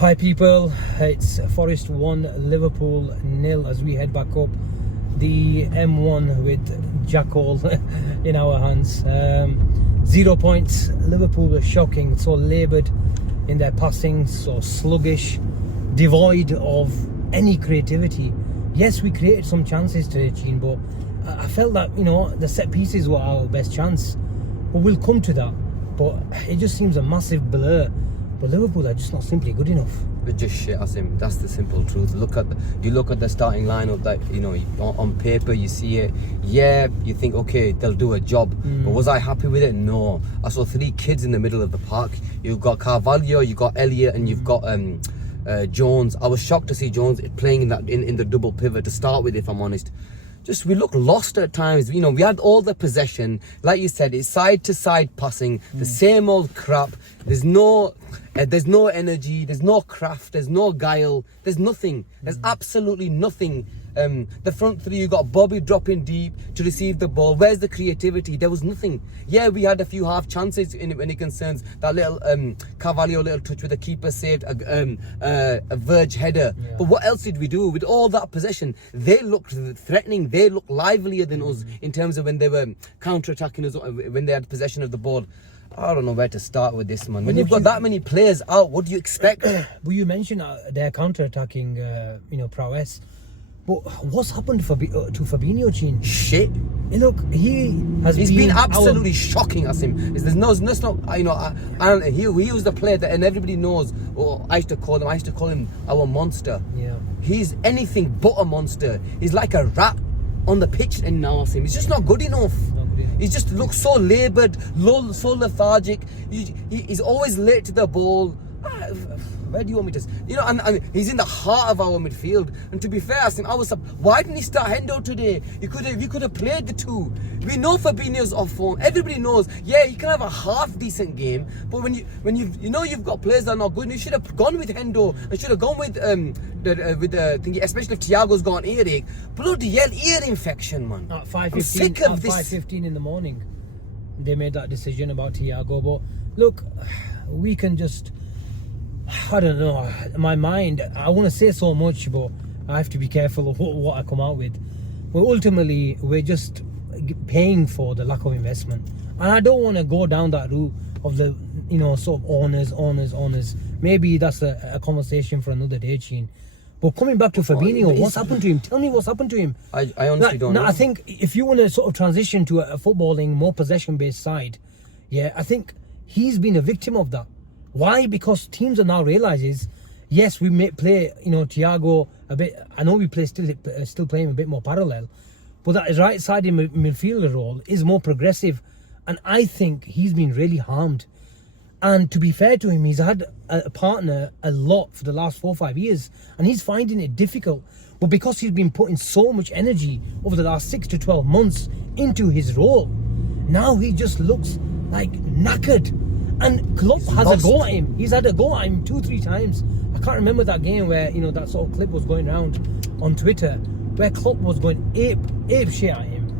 Hi people, it's Forest 1, Liverpool 0 as we head back up the M1 with Jackal in our hands. 0 points. Liverpool were shocking, so laboured in their passing, so sluggish, devoid of any creativity. Yes, we created some chances today, Gene, but I felt that, the set pieces were our best chance. But we'll come to that. But it just seems a massive blur. But Liverpool are just not simply good enough. We're just shit, Asim. That's the simple truth. You look at the starting lineup that on paper you see it. Yeah, you think okay they'll do a job. But was I happy with it? No. I saw 3 kids in the middle of the park. You've got Carvalho, you got Elliott, and you've got Jones. I was shocked to see Jones playing in the double pivot to start with, if I'm honest. We look lost at times. We had all the possession, like you said, it's side to side passing, the same old crap. There's no energy, there's no craft, there's no guile, there's nothing. There's absolutely nothing. The front three, you got Bobby dropping deep to receive the ball. Where's the creativity? There was nothing. Yeah, we had a few half chances when it concerns that little Carvalho little touch with the keeper saved a verge header. Yeah. But what else did we do with all that possession? They looked threatening. They looked livelier than us in terms of when they were counter-attacking us, when they had possession of the ball. I don't know where to start with this, man. When you've got that many players out, what do you expect? Well, you mentioned their counter-attacking, prowess. But what's happened to Fabinho, Gene? Shit. Look, he's been absolutely shocking, Asim. There's no, and he was the player that, and everybody knows. Oh, I used to call him our monster. Yeah. He's anything but a monster. He's like a rat on the pitch, and now Asim, he's just not good enough. He just looks so laboured, so lethargic. He's always late to the ball. Where do you want me to? And he's in the heart of our midfield. And to be fair, why didn't he start Hendo today? We could have played the two. We know Fabinho's off form. Everybody knows. Yeah, he can have a half decent game, but when you've got players that are not good, you should have gone with Hendo and should have gone with the thingy, especially if Thiago's got an earache. Bloody hell, ear infection, man. At 5:15 in the morning, they made that decision about Thiago. But look, we can just. I don't know, my mind, I want to say so much, but I have to be careful of what I come out with. But ultimately, we're just paying for the lack of investment. And I don't want to go down that route of the, sort of owners. Maybe that's a conversation for another day, Sheen. But coming back to Fabinho, what's happened to him? Tell me what's happened to him. I honestly don't know. I think if you want to sort of transition to a footballing, more possession-based side, yeah, I think he's been a victim of that. Why? Because teams are now realizes, yes, we may play, Thiago a bit. I know we play still playing a bit more parallel, but that right-sided midfielder role is more progressive, and I think he's been really harmed. And to be fair to him, he's had a partner a lot for the last 4 or 5 years, and he's finding it difficult. But because he's been putting so much energy over the last 6 to 12 months into his role, now he just looks like knackered. And Klopp has a go at him. He's had a go at him 2-3 times. I can't remember that game where, that sort of clip was going around on Twitter, where Klopp was going ape shit at him.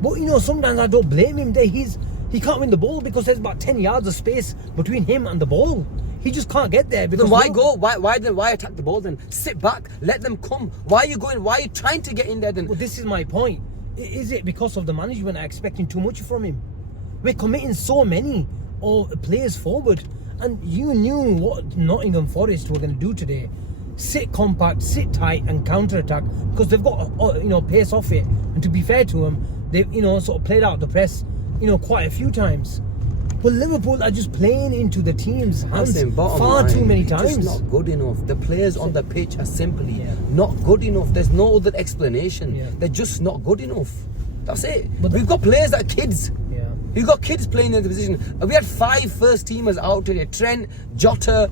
But, sometimes I don't blame him. He can't win the ball because there's about 10 yards of space between him and the ball. He just can't get there. Because then why go? Why attack the ball then? Sit back, let them come. Why are you trying to get in there then? Well, this is my point. Is it because of the management are expecting too much from him? We're committing so many players forward, and you knew what Nottingham Forest were going to do today. Sit compact, sit tight and counter-attack, because they've got pace off it. And to be fair to them, they've sort of played out the press quite a few times. But Liverpool are just playing into the team's hands far too many times. It's not good enough. The players on the pitch are simply not good enough. There's no other explanation. They're just not good enough. That's it. But we've got players that are kids. We've got kids playing in the position. We had 5 first teamers out today. Trent, Jota,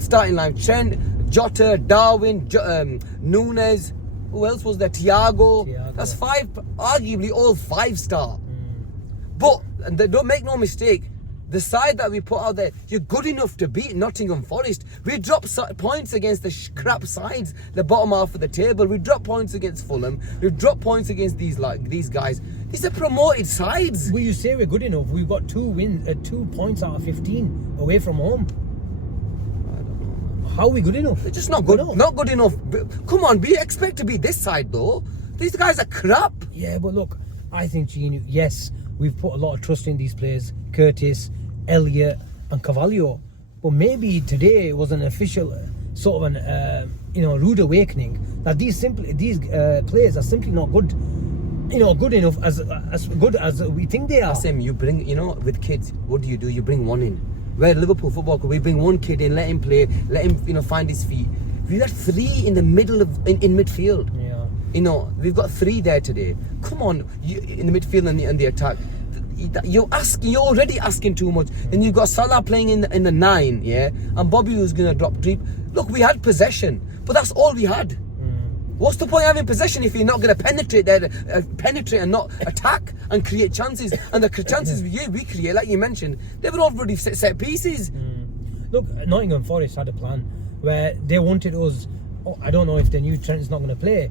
starting line. Trent, Jota, Darwin, Nunes. Who else was there? Thiago. That's 5, arguably all 5-star. But don't make no mistake, the side that we put out there, you're good enough to beat Nottingham Forest. We dropped points against the crap sides, the bottom half of the table. We dropped points against Fulham. We dropped points against these guys. These are promoted sides. Will you say we're good enough? We've got 2 points out of 15 away from home. I don't know. How are we good enough? They're just not good. Not good enough. Come on, we expect to be this side though. These guys are crap. Yeah, but look, I think, Gene, yes, we've put a lot of trust in these players, Curtis, Elliot, and Carvalho. But maybe today was an official sort of an rude awakening that these players are simply not good. Good enough as good as we think they are. Same, you bring, with kids, what do? You bring one in. Where Liverpool Football Club, we bring one kid in, let him play, let him, find his feet. We got 3 in the middle of in midfield. Yeah. We've got 3 there today. Come on, in the midfield and the attack. You're already asking too much. Then you've got Salah playing in the 9, yeah, and Bobby who's gonna drop deep. Look, we had possession, but that's all we had. What's the point of having possession if you're not going to penetrate and not attack and create chances? And the chances we create, like you mentioned, they were already set pieces. Look, Nottingham Forest had a plan where they wanted us. I don't know if they knew Trent's not going to play,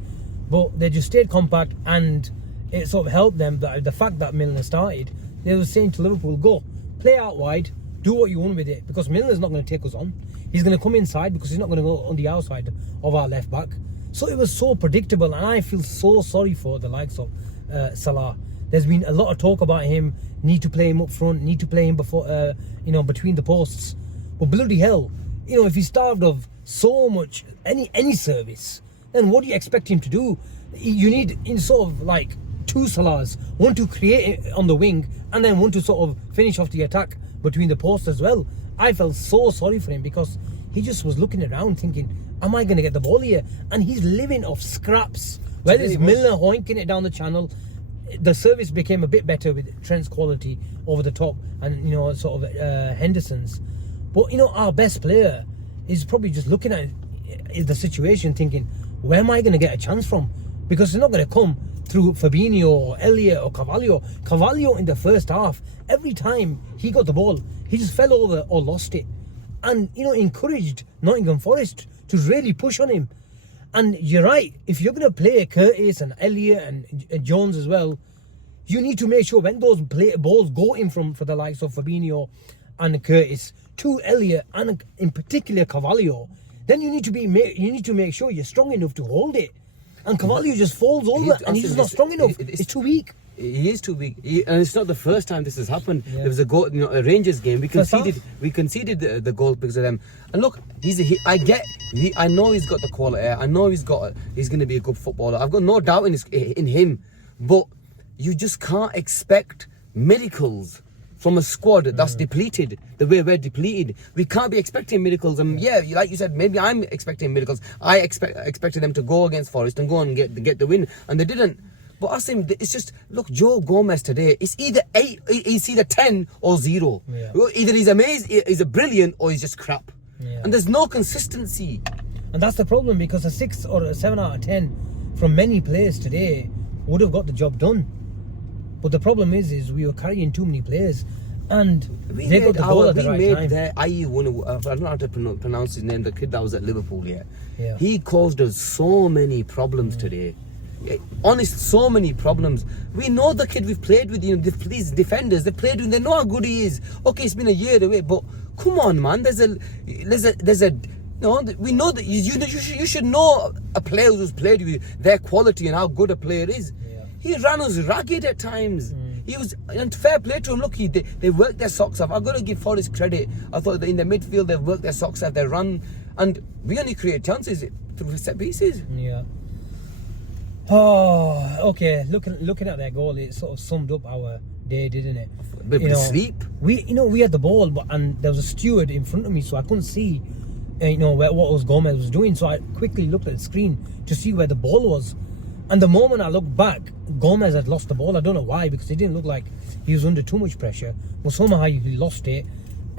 but they just stayed compact, and it sort of helped them. The fact that Milner started, they were saying to Liverpool, go play out wide, do what you want with it, because Milner's not going to take us on. He's going to come inside because he's not going to go on the outside of our left back. So it was so predictable, and I feel so sorry for the likes of Salah. There's been a lot of talk about him, need to play him up front, need to play him before, between the posts. But bloody hell, if he's starved of so much, any service, then what do you expect him to do? You need sort of like 2 Salahs, one to create on the wing, and then one to sort of finish off the attack between the posts as well. I felt so sorry for him because he just was looking around thinking, am I going to get the ball here? And he's living off scraps. Whether it's Milner hoinking it down the channel, the service became a bit better with Trent's quality over the top and, sort of Henderson's. But, our best player is probably just looking at the situation thinking, where am I going to get a chance from? Because it's not going to come through Fabinho or Elliot or Carvalho. Carvalho in the first half, every time he got the ball, he just fell over or lost it. And, encouraged Nottingham Forest to really push on him. And you're right, if you're going to play Curtis and Elliot and Jones as well, you need to make sure when those balls go in for the likes of Fabinho and Curtis to Elliot and in particular Carvalho, then you need to make sure you're strong enough to hold it. And Carvalho just falls over and he's just not strong enough. It's too weak. He is too weak, and it's not the first time this has happened. Yeah. There was a goal, a Rangers game. We conceded the goal because of them. And look, I know he's got the quality. I know he's going to be a good footballer. I've got no doubt in him. But you just can't expect miracles from a squad that's depleted the way we're depleted. We can't be expecting miracles. And like you said, maybe I'm expecting miracles. I expected them to go against Forest and go and get the win, and they didn't. But Asim, it's just, look, Joe Gomez today, it's either 10 or 0. Yeah. Either he's amazing, he's a brilliant, or he's just crap. Yeah. And there's no consistency. And that's the problem, because a 6 or a 7 out of 10 from many players today would have got the job done. But the problem is we were carrying too many players. And they got the ball at the right time. I don't know how to pronounce his name, the kid that was at Liverpool here. Yeah. He caused us so many problems today. Honest, so many problems. We know the kid we've played with, these defenders, they played with, they know how good he is. Okay, it's been a year away, but come on, man. We know that you should know a player who's played with their quality and how good a player is. Yeah. He ran us ragged at times. He was, and fair play to him. Look, they worked their socks off. I've got to give Forrest credit. I thought that in the midfield they've worked their socks off. They run, and we only create chances through set pieces. Yeah. Oh, okay. Looking at their goal, it sort of summed up our day, didn't it? Bit sleep. We had the ball, and there was a steward in front of me, so I couldn't see, what Gomez was doing. So I quickly looked at the screen to see where the ball was. And the moment I looked back, Gomez had lost the ball. I don't know why, because it didn't look like he was under too much pressure. But somehow he lost it,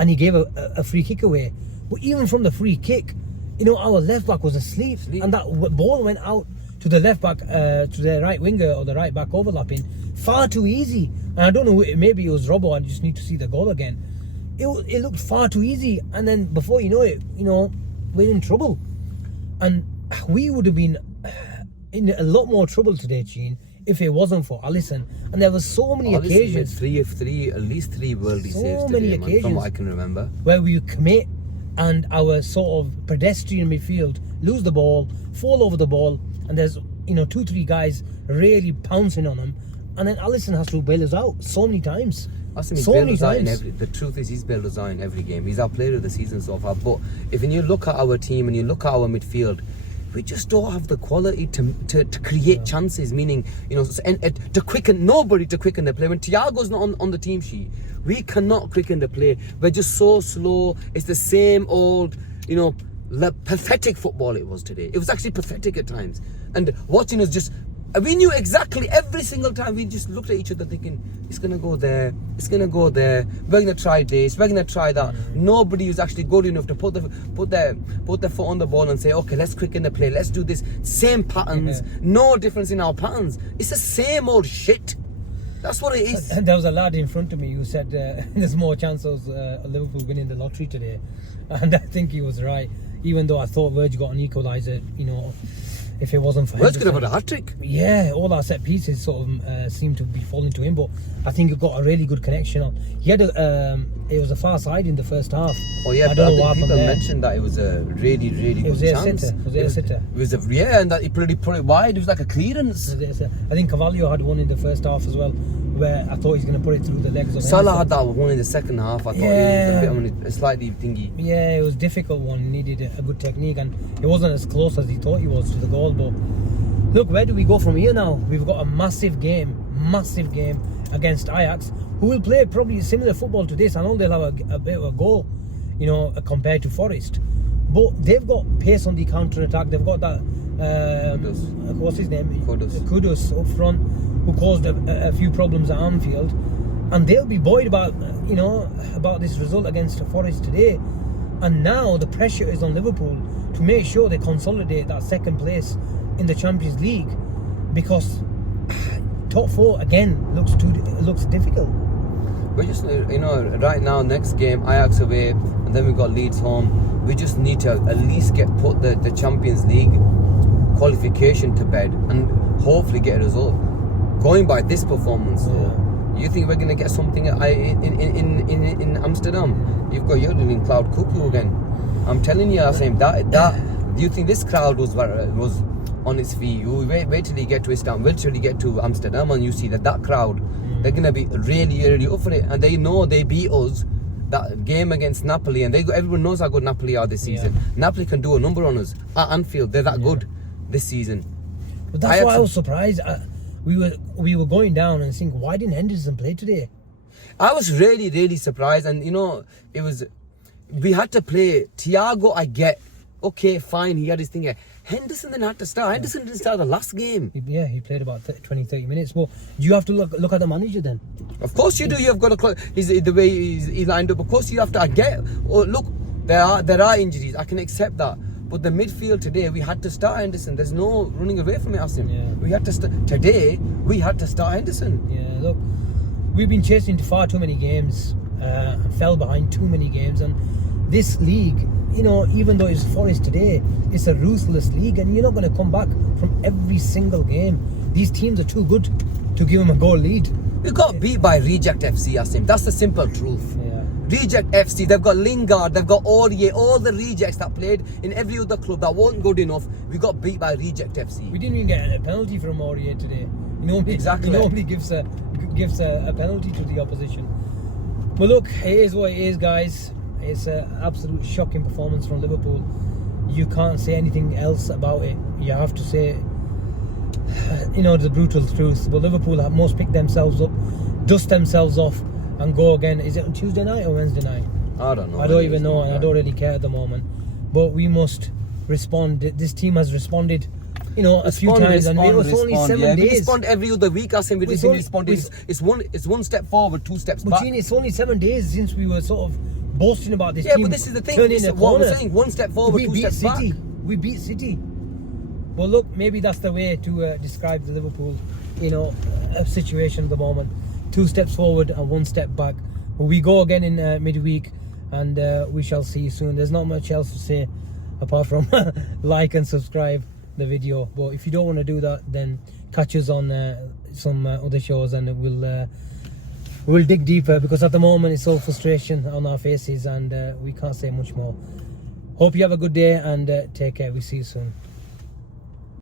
and he gave a free kick away. But even from the free kick, our left back was asleep. And that ball went out to the left back, to the right winger or the right back overlapping, far too easy. And I don't know, maybe it was Robbo. I just need to see the goal again. It looked far too easy, and then before you know it, we're in trouble. And we would have been in a lot more trouble today, Gene, if it wasn't for Alisson. And there were so many occasions. At least three worldly saves today, man, from what I can remember. Where we commit and our sort of pedestrian midfield lose the ball, fall over the ball, and there's 2-3 guys really pouncing on them, and then Alisson has to bail us out so many times. So many times. The truth is, he's bailed us out in every game. He's our player of the season so far. But if you look at our team and you look at our midfield, we just don't have the quality to create chances. Meaning, to quicken the play. When Thiago's not on the team sheet, we cannot quicken the play. We're just so slow. It's the same old, pathetic football it was today. It was actually pathetic at times. And watching us we knew exactly every single time. We just looked at each other thinking, it's going to go there, it's going to go there, we're going to try this, we're going to try that. Nobody was actually good enough to put their foot on the ball and say, okay, let's quicken the play, let's do this. Same patterns, no difference in our patterns. It's the same old shit. That's what it is. And there was a lad in front of me who said there's more chance of Liverpool winning the lottery today. And I think he was right. Even though I thought Virgil got an equaliser, if it wasn't for him. Virgil could have had a hat-trick. Yeah, all our set pieces sort of seemed to be falling to him, but I think he got a really good connection on. He had it was a far side in the first half. Oh yeah, I don't know what people mentioned that it was a really, really good chance. It was a sitter. And that he put it wide. It was like a clearance. I think Carvalho had one in the first half as well, where I thought he's going to put it through the legs of Salah had that one in the second half. I thought it was a bit slightly thingy. Yeah, it was a difficult one. He needed a good technique, and it wasn't as close as he thought he was to the goal. But look, where do we go from here now? We've got a massive game against Ajax, who will play probably similar football to this. I know they'll have a bit of a goal, compared to Forest, but they've got pace on the counter attack. They've got that what's his name? Kudus up front, who caused a few problems at Anfield, and they'll be buoyed about this result against Forest today. And now the pressure is on Liverpool to make sure they consolidate that second place in the Champions League, because top 4 again looks difficult. We just right now, next game Ajax away, and then we've got Leeds home. We just need to at least put the Champions League qualification to bed and hopefully get a result. Going by this performance, you think we're gonna get something in Amsterdam? You've got Jurgen Cloud Cuckoo again. I'm telling you, Asim, that do you think this crowd was on its feet? You wait till you get to Istanbul, wait till you get to Amsterdam, and you see that crowd, they're gonna be really, really up for it, and they know they beat us that game against Napoli, and everyone knows how good Napoli are this season. Napoli can do a number on us at Anfield. They're that good this season. But that's why I was surprised. We were going down and thinking, why didn't Henderson play today? I was really, really surprised, and we had to play Thiago. I get, okay, fine, he had his thing here. Henderson then had to start. Henderson didn't start the last game. He played about 20-30 minutes. Well, do you have to look at the manager then? Of course you do. You've got to. The way he lined up. Of course you have to. I get. Oh, look, there are injuries. I can accept that. But the midfield today, we had to start Henderson. There's no running away from it, Asim. Yeah. We had to today. We had to start Henderson. Yeah. Look, we've been chasing far too many games, and fell behind too many games, and this league, even though it's Forest today, it's a ruthless league, and you're not going to come back from every single game. These teams are too good to give them a goal lead. We got beat by Reject FC, Asim. That's the simple truth. Yeah. Reject FC, they've got Lingard, they've got Aurier, all the rejects that played in every other club that weren't good enough. We got beat by Reject FC. We didn't even get a penalty from Aurier today. Exactly. He normally gives a penalty to the opposition. But look, it is what it is, guys. It's an absolute shocking performance from Liverpool. You can't say anything else about it. You have to say, the brutal truth. But Liverpool must pick themselves up, dust themselves off, and go again. Is it on Tuesday night or Wednesday night? I don't know. I don't even know, and I don't really care at the moment. But we must respond. This team has responded, a few times, and it was only 7 days. We respond every other week. I think we responded. It's one step forward, 2 steps back. But it's only 7 days since we were sort of boasting about this team. Yeah, but this is the thing. This is what we're saying. 1 step forward, 2 steps back. We beat City. Well, look, maybe that's the way to describe the Liverpool, situation at the moment. 2 steps forward and 1 step back. But we go again in midweek, and we shall see you soon. There's not much else to say apart from like and subscribe the video. But if you don't want to do that, then catch us on some other shows, and we'll we'll dig deeper, because at the moment it's all frustration on our faces, and we can't say much more. Hope you have a good day, and take care. We'll see you soon.